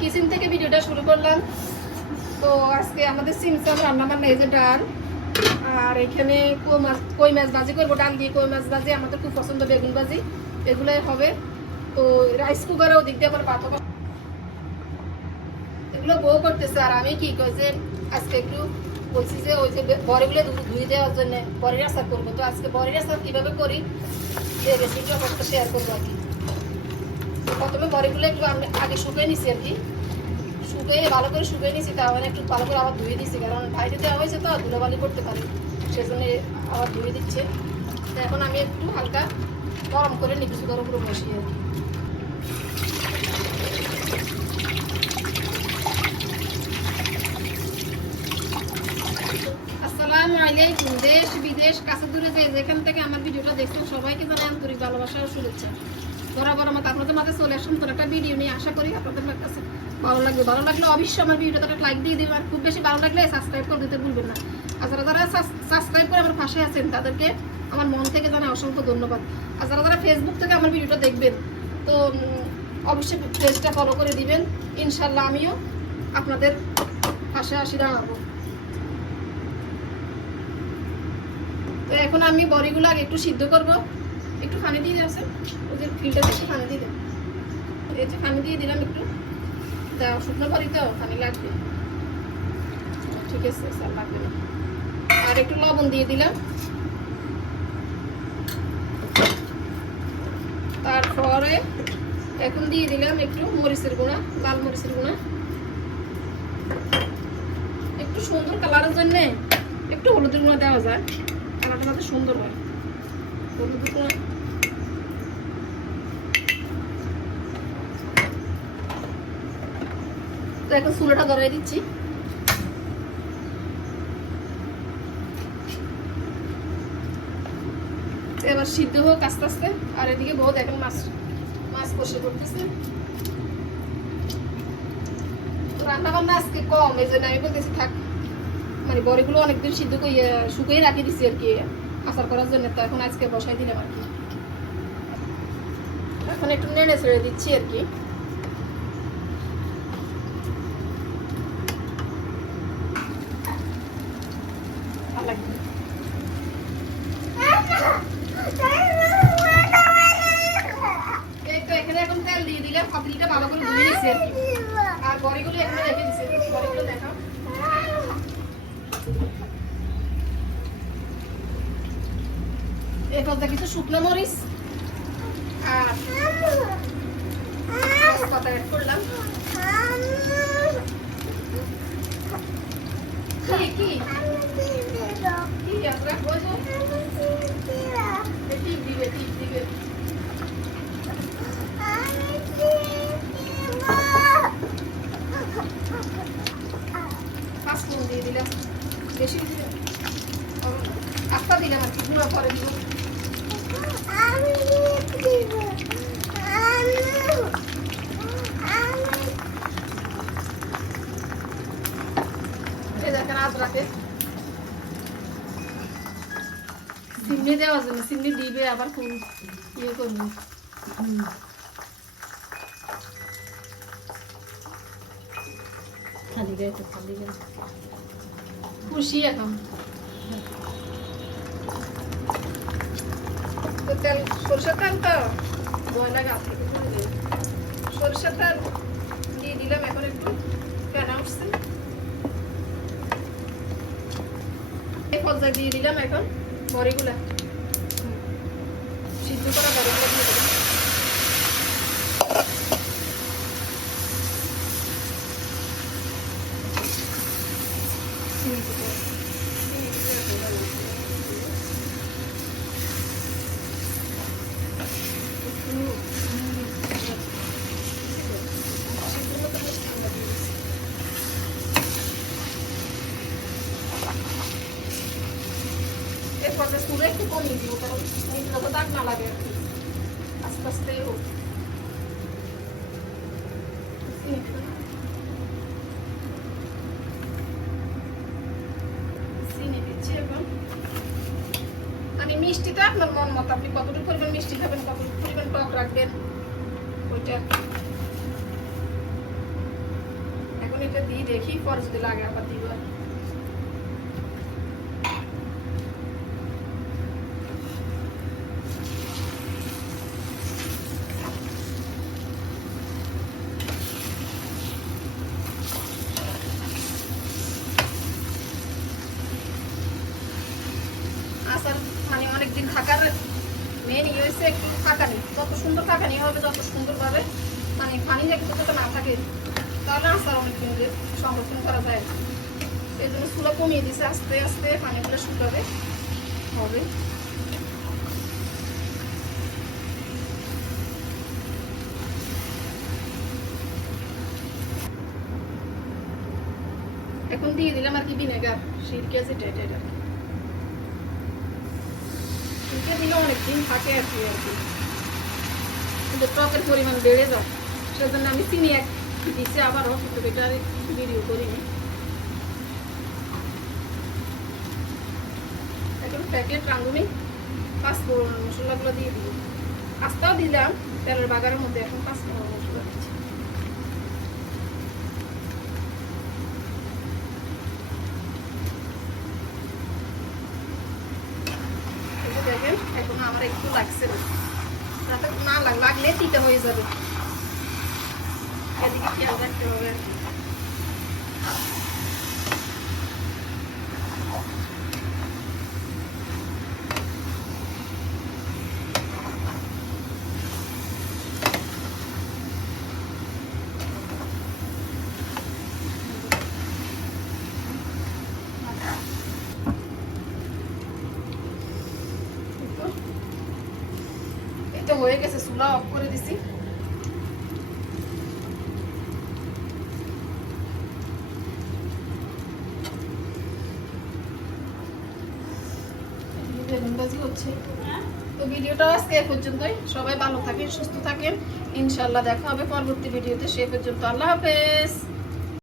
Kitchen থেকে ভিডিওটা শুরু করলাম। তো আজকে আমাদের সিমসাম রান্না বান্না এই যে ডাল, আর এখানে কই মাছ ভাজি করবো। ডাল দিয়ে কই মাছ ভাজি আমাদের খুব পছন্দ, বেগুন ভাজি এগুলোই হবে। তো রাইস কুকারে ওদিক দিয়ে আমার পাথর এগুলো বউ করতেছে, আর আমি কি কই যে আজকে একটু বলছি যে ওই যে বড়িগুলো ধুয়ে দেওয়ার জন্য বড়ির আচার করবো। তো আজকে বড়ির আচার কীভাবে করি এই রেসিপিটা একটা শেয়ার করবো আর কি। প্রথমে বড়িগুলো একটু আমি আগে শুকিয়ে নিছি আর কি, শুকিয়ে ভালো করে শুকিয়ে নিছি, তাহলে একটু ভালো করে আবার ধুয়ে দিচ্ছি, কারণ বাইরে দেওয়া হয়েছে তো ধুলোবালি করতে পারি, সেজন্য আবার ধুয়ে দিচ্ছে। তো এখন আমি একটু হালকা গরম করে নিই, কিছু গরম করে বসিয়ে আর কি। আসসালামু আলাইকুম। দেশ বিদেশ কাছে দূরে যেখান থেকে আমার ভিডিওটা দেখছেন সবাইকে জানাই আন্তরিক ভালোবাসা ও শুভেচ্ছা। বরাবর আমার আপনাদের মাঝে চলে আসুন তোর একটা ভিডিও নিয়ে, আশা করি আপনাদের কাছে ভালো লাগবে। ভালো লাগলে অবশ্যই আমার ভিডিওটা একটা লাইক দিয়ে দেবেন, আর খুব বেশি ভালো লাগলে সাবস্ক্রাইব করে দিতে ভুলবেন না। আর যারা সাবস্ক্রাইব করে আমার পাশে আছেন তাদেরকে আমার মন থেকে জানাই অসংখ্য ধন্যবাদ। আর যারা ফেসবুক থেকে আমার ভিডিওটা দেখবেন তো অবশ্যই পেজটা ফলো করে দিবেন। ইনশাল্লাহ আমিও আপনাদের পাশে আসি দাঁড়াবো। তো এখন আমি বড়িগুলো আগে একটু সিদ্ধ করব। একটু পানি দিয়ে আছে, ওই যে ফিল্টারে একটু পানি দিয়ে দেব। এই যে পানি দিয়ে দিলাম একটু, দাও শুকনো বড়ি তো পানি লাগবে, ঠিক আছে স্যার লাগবে না। আর একটু লবণ দিয়ে দিলাম, তারপরে এখন দিয়ে দিলাম একটু মরিচের গুঁড়া, লাল মরিচের গুঁড়া। একটু সুন্দর কালারের জন্য একটু হলুদের গুঁড়া দেওয়া যায়, কালারটা যাতে সুন্দর হয়। হলুদের গুঁড়া তো এখন চুলাটা ধরাই দিচ্ছি। এবার সিদ্ধ হোক আস্তে আস্তে। আর এদিকে বউ দেখেন মাছ কষে করতেছে। রান্না বান্না আজকে কম, এই জন্য আমি বলতেছি থাক, মানে বড়িগুলো অনেকদিন সিদ্ধ করে শুকিয়ে রাখিয়ে দিচ্ছি আর কি আচার করার জন্য। তো এখন আজকে বসাই দিলাম আর কি। এখন একটু নেড়ে ছেড়ে দিচ্ছি আর কি। এখানে এখন তেল দিয়ে দিলাম, পাতিলটা ভালো করে ধুয়ে নিচ্ছি আর কি। আর বড়িগুলো এখানে রেখে দিচ্ছি, বড়িগুলো দেখাও। এরপর কিছু শুকনো মরিচ আর তেজপাতা অ্যাড করলাম। কি টিপ দিবে পাঁচফোড়ন দিয়ে দিলাম, বেশি আস্তা দিলাম আর কি, গুঁড়ো পরে দিব। আদরাকে চিমনি দেওয়ার জন্য, চিমনি দিবে আবার কোন ইয়ে করবে। খুশি এখন তেল, সরষের তেল তো ভয় লাগে আজকে, সরষের তেল দিয়ে দিলাম। এখন একটু ফেনা উঠছে, এই পর্যায়ে দিয়ে দিলাম এখন বড়িগুলা, সিদ্ধ করা বড়িগুলা দিয়ে দিলাম। এরপরে চুলে একটু কমিয়ে দিব, কারণ যত দাগ না লাগে আর কি, আস্তে আস্তে হোক। চিনি দিচ্ছি এখন। আমি মিষ্টিটা আপনার মন মতো, আপনি কতটুকু পরিমাণ মিষ্টি খাবেন, কতটুকু পরিমাণ টক রাখবেন ওইটা। এখন এটা দিয়ে দেখি, পরে যদি লাগে আবার দিব। আচার মানে অনেকদিন থাকার মেন ইয়ে হয়েছে একটু থাকানি, যত সুন্দর থাকানি হবে, যত সুন্দরভাবে মানে পানি যত না থাকে, তাহলে আচার অনেকদিন সংরক্ষণ করা যায়। সেই জন্য চুলা কমিয়ে দিছে, আস্তে আস্তে পানিগুলো শুকাবে হবে। এখন দিয়ে দিলাম আর কি ভিনেগার, সিরকে যেটা এটা সিরকে দিলে অনেকদিন থাকে আর কি কিন্তু টকের পরিমাণ বেড়ে যায়, সেজন্য আমি চিনি এক দিচ্ছি আবারও, কিন্তু এটা ভিডিও করিনি। এখন প্যাকেট রাঁধুনি, পাঁচফোড়ন মশলাগুলো দিয়ে দিব, আস্তাও দিলাম তেলের বাগারের মধ্যে, এখন পাঁচফোড়ন মশলা দিচ্ছি। দেখেন এখন আমার একটু লাগছে না, যাতে না লাগলে তিতা হয়ে যাবে, এদিকে খেয়াল রাখতে হবে। এটা হয়ে গেছে, চুলা অফ করে দিছি। তো ভিডিওটা আজকে এ পর্যন্তই, সবাই ভালো থাকেন, সুস্থ থাকেন, ইনশাআল্লাহ দেখা হবে পরবর্তী ভিডিওতে। সে পর্যন্ত আল্লাহ হাফেজ।